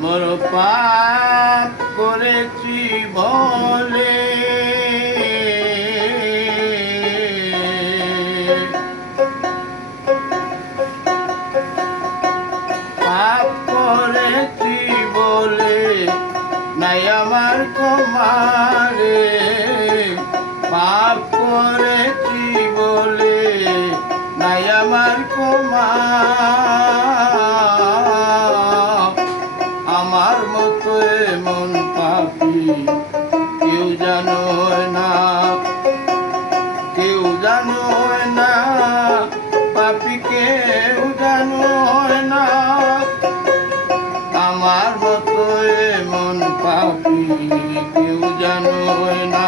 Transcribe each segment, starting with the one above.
মোর পাপ করেছি বলে পাপ করেছি বলে নাই আমার ক্ষমারে পাপ করেছি বলে নাই আমার ক্ষমা আমার মতো এমন পাপী কেউ জানো না কেউ জানো না পাপী কেউ জানো না আমার মতো এমন পাপী কেউ জানো না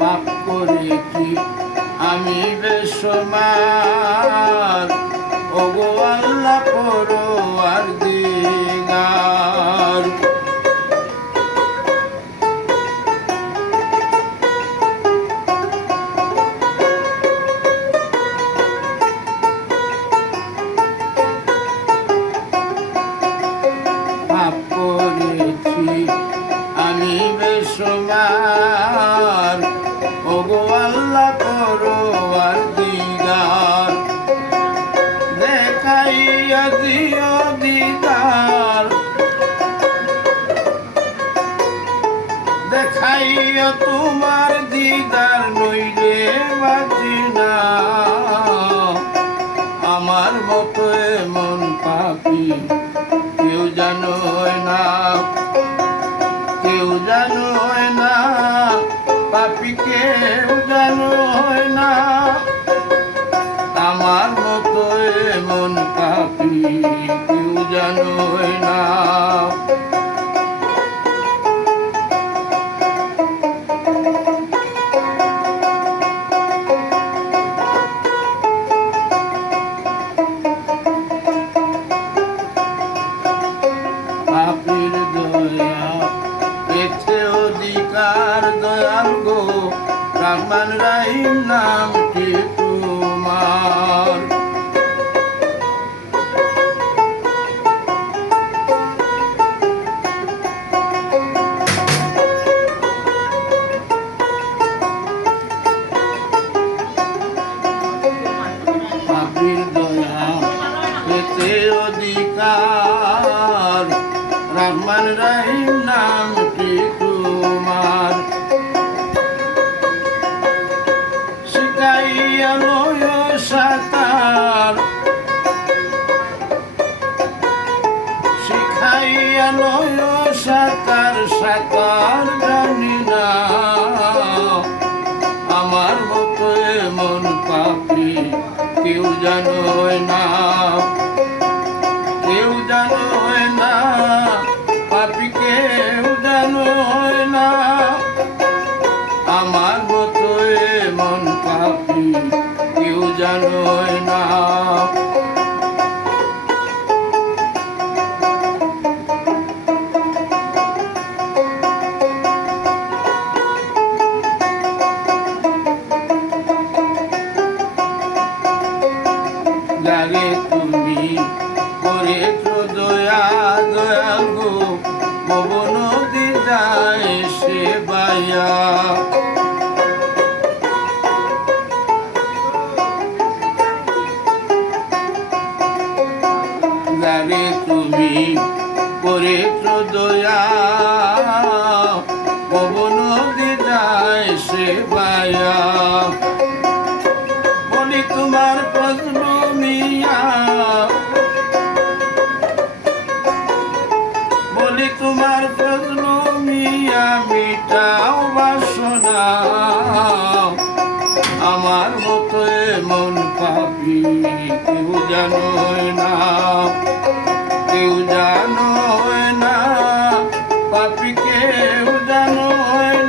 পাপ করেছি আমি বেশমার ওগো আল্লাহ পরওয়ারদিগার পাপ করেছি আমি বেশমার ওগো আল্লাহ পরওয়ারদিগার দেখাইয়া দিও দিদার দেখাইয়া তোমার দিদার নইলে বাঁচি না আমার মতো এমন পাপী কেউ জানো না কেউ জানো না পাপী কেউ জানো না আমার মতো এমন পাপী কেউ জানো না পাপীর দয়া এতে অধিকার দয়াল গো রহমান রহিম নামটি তোমার পাপীর দয়া এতে অধিকার রহমান রহিম নামটি তোমার শিখাইয়া লয় সাঁতার শিখাইয়া লয় সাঁতার সাঁতার জানি না আমার মতো এমন পাপী কেউ জানো না কেউ জানো না পাপী কেউ জানো না আমার মতো এমন পাপী কেউ জানো না লাগে তুমি করেছো দয়া দয়াল গো ভবন দিদায় সে বায়া লাগে তুমি করেছো দয়া ভবন দিদায় সে বায়া বলি তোমার প্রশ্ন মিয়া বলি তোমার প্রশ্ন মিয়া মিটাও বাসনা আমার মতো এমন পাপী কেউ জানো না কেউ জানো না পাপী কেউ জানো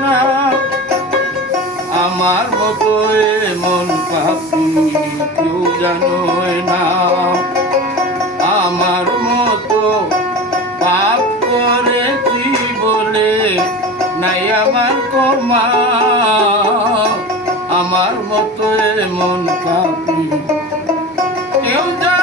না আমার মতো এমন পাপী কেউ জানো না আমার মতো পাপ নাই আমার ক্ষমা, আমার মতো এমন পাপী কেউ জানে